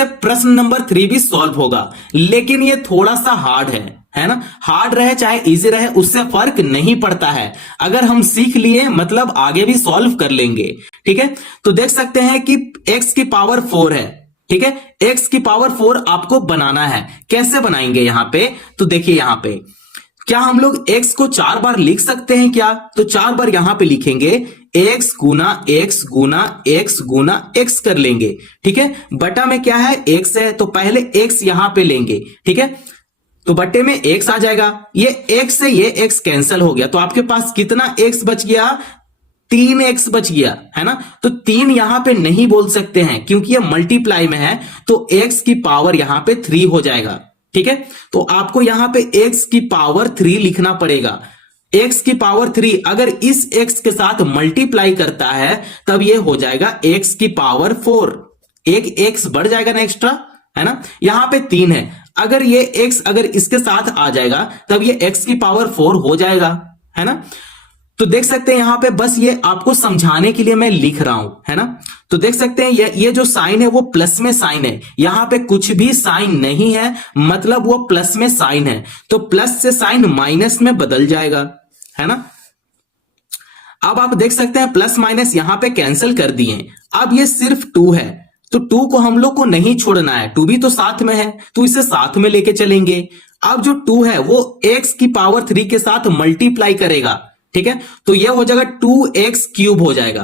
इससे प्रश्न नंबर 3 भी सॉल्व होगा, लेकिन ये थोड़ा सा हार्ड है ना। हार्ड रहे चाहे इजी रहे उससे फर्क नहीं पड़ता है, अगर हम सीख लिए मतलब आगे भी सॉल्व कर लेंगे। ठीक है, तो देख सकते हैं कि x की पावर 4 है। ठीक है, x की पावर 4 आपको बनाना है। कैसे बनाएंगे यहां पे, तो देखिए यहां पे क्या हम लोग x को 4 बार लिख सकते हैं क्या, तो 4 बार यहां पे लिखेंगे x गुना x गुना x गुना x कर लेंगे। ठीक है, बटा में क्या है x है, तो पहले x यहां पे लेंगे। ठीक है, तो बट्टे में x आ जाएगा, ये x से ये x कैंसिल हो गया, तो आपके पास कितना x बच गया, 3x बच गया, है ना। तो 3 यहां पे नहीं बोल सकते हैं क्योंकि ये मल्टीप्लाई में है, तो x की पावर यहां पे 3 हो जाएगा। ठीक है, तो आपको यहां पे x की पावर 3 लिखना पड़ेगा। x की पावर 3 अगर इस x के साथ मल्टीप्लाई करता है तब ये हो जाएगा x की पावर 4, एक x बढ़ जाएगा ना एक्स्ट्रा, है ना। यहां पे 3 है, अगर ये x अगर इसके साथ आ जाएगा तब ये x की पावर 4 हो जाएगा, है ना। तो देख सकते हैं यहां पे बस ये आपको समझाने के लिए मैं लिख रहा हूं, है ना। तो देख सकते हैं ये जो साइन है वो प्लस में साइन है, यहां पे कुछ भी साइन नहीं है, मतलब वो प्लस में साइन है, तो प्लस से साइन माइनस में बदल जाएगा, है ना। अब आप देख सकते हैं प्लस माइनस यहां पे कैंसिल कर दिए, अब ये सिर्फ 2 है, तो 2 को हम लोग को नहीं छोड़ना है, 2 भी तो साथ में है तो इसे साथ में लेके चलेंगे। अब जो 2 है वो x की पावर 3 के साथ मल्टीप्लाई करेगा। ठीक है, तो ये हो जाएगा 2x क्यूब हो जाएगा,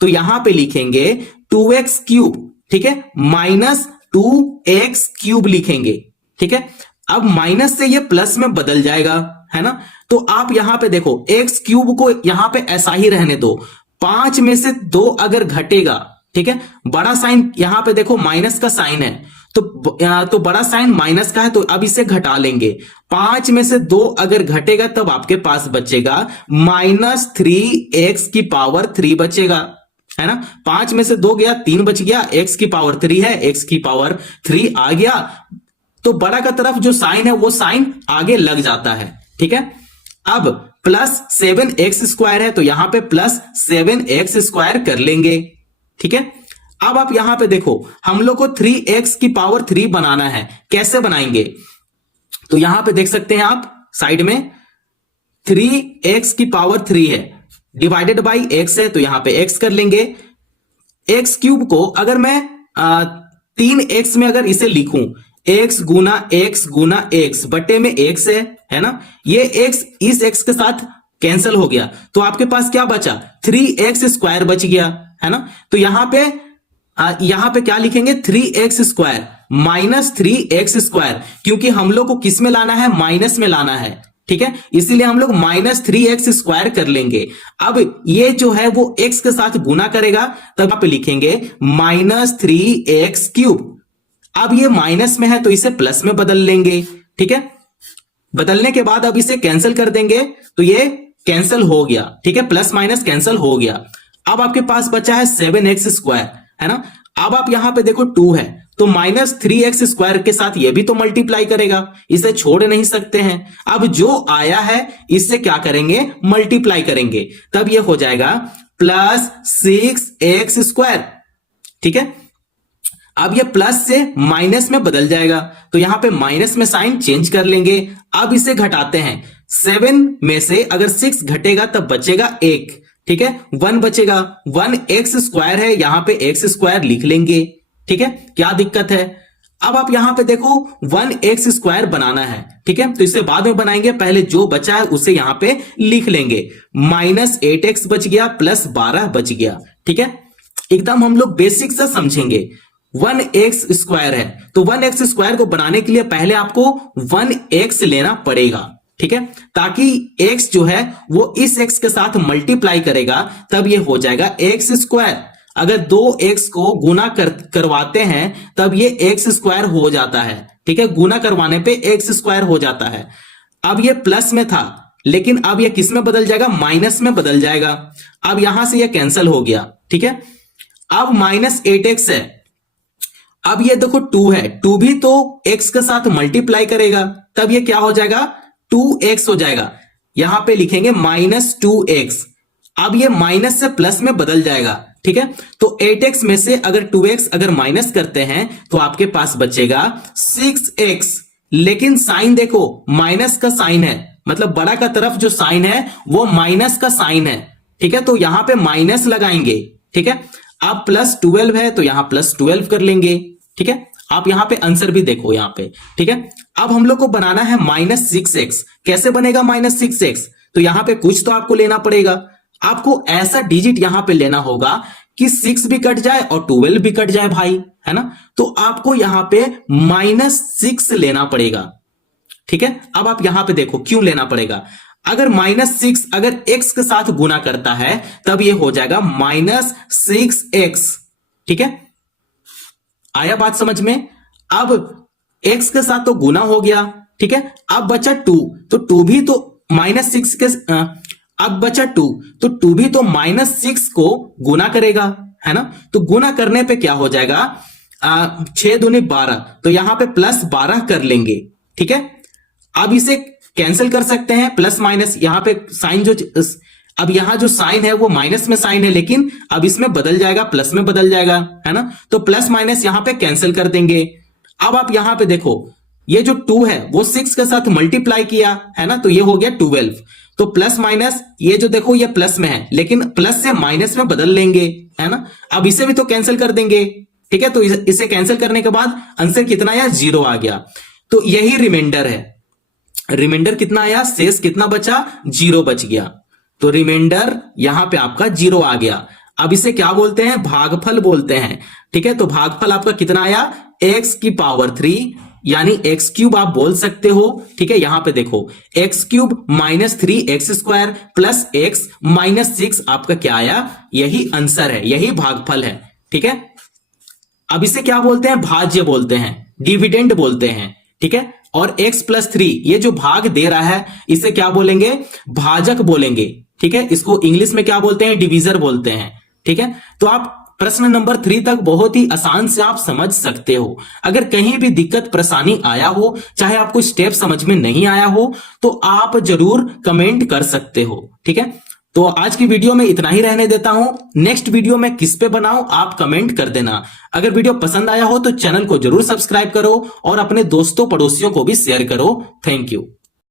तो यहां पे लिखेंगे 2x क्यूब। ठीक है, माइनस 2x क्यूब लिखेंगे। ठीक है, अब माइनस से ये प्लस में बदल जाएगा, है ना। तो आप यहां पे देखो x क्यूब को यहां पे ऐसा ही रहने दो, 5 में से 2 अगर घटेगा, ठीक है, बड़ा साइन यहां पे देखो माइनस का साइन है, तो बड़ा साइन माइनस का है, तो अब इसे घटा लेंगे। 5 में से 2 अगर घटेगा तब आपके पास बचेगा -3x की पावर 3 बचेगा, है ना। 5 में से 2 गया, 3 बच गया, x की पावर 3 है, x की पावर 3 आ गया, तो बड़ा का तरफ जो साइन है वो साइन आगे लग जाता है। ठीक है, अब प्लस 7x स्क्वायर है, तो यहां पे प्लस 7x स्क्वायर कर लेंगे। ठीक है, अब आप यहां पे देखो हम लोग को 3x की पावर 3 बनाना है, कैसे बनाएंगे, तो यहां पे देख सकते हैं आप साइड में 3x की पावर 3 है, डिवाइडेड बाई x है, तो यहां पे x कर लेंगे। x क्यूब को अगर मैं 3x में अगर इसे लिखूं, x गुना x बटे में x है ना, ये x इस x के साथ कैंसिल हो गया, तो आपके पास क्या बचा 3x स्क्वायर बच गया, है ना। तो यहां पे क्या लिखेंगे 3x square minus 3x square, क्योंकि हम लोग को किस में लाना है, माइनस में लाना है। ठीक है, इसीलिए हम लोग -3x स्क्वायर कर लेंगे। अब ये जो है वो x के साथ गुना करेगा, तब यहां पे लिखेंगे -3x क्यूब। अब ये माइनस में है तो इसे प्लस में बदल लेंगे। ठीक है, बदलने के बाद अब इसे कैंसिल कर देंगे, तो ये कैंसिल हो गया। ठीक है, प्लस माइनस कैंसिल हो गया। अब आपके पास बचा है 7x स्क्वायर, है ना। अब आप यहां पे देखो 2 है, तो -3x स्क्वायर के साथ ये भी तो मल्टीप्लाई करेगा, इसे छोड़ नहीं सकते हैं। अब जो आया है इससे क्या करेंगे, मल्टीप्लाई करेंगे, तब ये हो जाएगा +6x स्क्वायर। ठीक है, अब ये प्लस से माइनस में बदल जाएगा, तो यहां पे माइनस में साइन चेंज कर लेंगे। अब इसे घटाते हैं, 7 में से अगर 6 घटेगा तब बचेगा 1। ठीक है, 1 बचेगा, 1x स्क्वायर है, यहां पे x स्क्वायर लिख लेंगे। ठीक है, क्या दिक्कत है। अब आप यहां पे देखो 1x स्क्वायर बनाना है। ठीक है, तो इसे बाद में बनाएंगे, पहले जो बचा है उसे यहां पे लिख लेंगे। -8x बच गया, +12 बच गया। ठीक है, एकदम हम लोग बेसिक से समझेंगे। 1x स्क्वायर है, तो 1x स्क्वायर को बनाने के लिए पहले आपको 1x लेना पड़ेगा। ठीक है, ताकि x जो है वो इस x के साथ मल्टीप्लाई करेगा, तब ये हो जाएगा x स्क्वायर। अगर 2x को गुना करवाते हैं तब ये x स्क्वायर हो जाता है। ठीक है, गुना करवाने पे x स्क्वायर हो जाता है। अब ये प्लस में था, लेकिन अब ये किस में बदल जाएगा, माइनस में बदल जाएगा। अब यहां से ये कैंसिल हो गया। ठीक है, अब -8x है, अब ये देखो 2 है, 2 भी तो x के साथ मल्टीप्लाई करेगा, तब ये क्या हो जाएगा 2x हो जाएगा। यहां पे लिखेंगे -2x। अब ये माइनस से प्लस में बदल जाएगा। ठीक है। तो 8x में से अगर 2x अगर माइनस करते हैं तो आपके पास बचेगा 6x। लेकिन साइन देखो, माइनस का साइन है, मतलब बड़ा का तरफ जो साइन है वो माइनस का साइन है, ठीक है। तो यहां पे माइनस लगाएंगे, ठीक है। अब प्लस 12 है तो यहां प्लस 12 कर लेंगे, ठीक है। आप यहां पे आंसर भी देखो यहां पे, ठीक है। अब हम लोग को बनाना है -6x। कैसे बनेगा -6x? तो यहां पे कुछ तो आपको लेना पड़ेगा। आपको ऐसा डिजिट यहां पे लेना होगा कि 6 भी कट जाए और 12 भी कट जाए भाई, है ना। तो आपको यहां पे -6 लेना पड़ेगा, ठीक है। अब आप यहां पे देखो क्यों लेना पड़ेगा। अगर -6 अगर x के साथ गुना करता है तब ये हो जाएगा -6x, ठीक है। आया बात समझ में? अब x के साथ तो गुना हो गया, ठीक है। अब बचा 2, तो 2 भी तो -6 के अब बचा 2, तो 2 भी तो -6 को गुना करेगा, है ना। तो गुना करने पे क्या हो जाएगा, 6 दूनी 12, तो यहां पे +12 कर लेंगे, ठीक है। अब इसे कैंसिल कर सकते हैं, प्लस माइनस, यहां पे साइन जो अब यहां जो साइन है वो माइनस में साइन है, लेकिन अब इसमें बदल जाएगा, प्लस में बदल जाएगा, है ना। तो प्लस माइनस यहां पे कैंसिल कर देंगे। अब आप यहां पे देखो, ये जो 2 है वो 6 के साथ मल्टीप्लाई किया, है ना, तो ये हो गया 12। तो प्लस माइनस, ये जो देखो ये प्लस में है, लेकिन प्लस से माइनस में बदल लेंगे, है ना। अब इसे भी तो कैंसिल कर देंगे, ठीक है। तो इसे कैंसिल करने के बाद आंसर कितना आया, 0 आ गया। तो यही रिमाइंडर है। रिमाइंडर कितना आया, शेष कितना बचा, 0 बच गया। तो रिमाइंडर यहां पे आपका 0 आ गया। अब इसे क्या बोलते हैं, भागफल बोलते हैं, ठीक है। तो भागफल आपका कितना आया, x⁻3 यानी x³ आप बोल सकते हो, ठीक है। यहां पे देखो x³ -3x² प्लस x -6 आपका क्या आया, यही आंसर है, यही भागफल है, ठीक है। अब इसे क्या बोलते हैं, भाज्य बोलते हैं, डिविडेंड बोलते हैं, ठीक है। और x+3 ये जो भाग दे रहा है इसे क्या बोलेंगे, भाजक बोलेंगे, ठीक है। इसको इंग्लिश में क्या बोलते हैं, डिवीजर बोलते हैं, ठीक है। तो आप प्रश्न नंबर 3 तक बहुत ही आसान से आप समझ सकते हो। अगर कहीं भी दिक्कत परेशानी आया हो, चाहे आपको स्टेप समझ में नहीं आया हो, तो आप जरूर कमेंट कर सकते हो, ठीक है। तो आज की वीडियो में इतना ही रहने देता हूं। नेक्स्ट वीडियो में किस पे बनाऊं आप कमेंट कर देना। अगर वीडियो पसंद आया हो तो चैनल को जरूर सब्सक्राइब करो और अपने दोस्तों पड़ोसियों को भी शेयर करो। Thank you.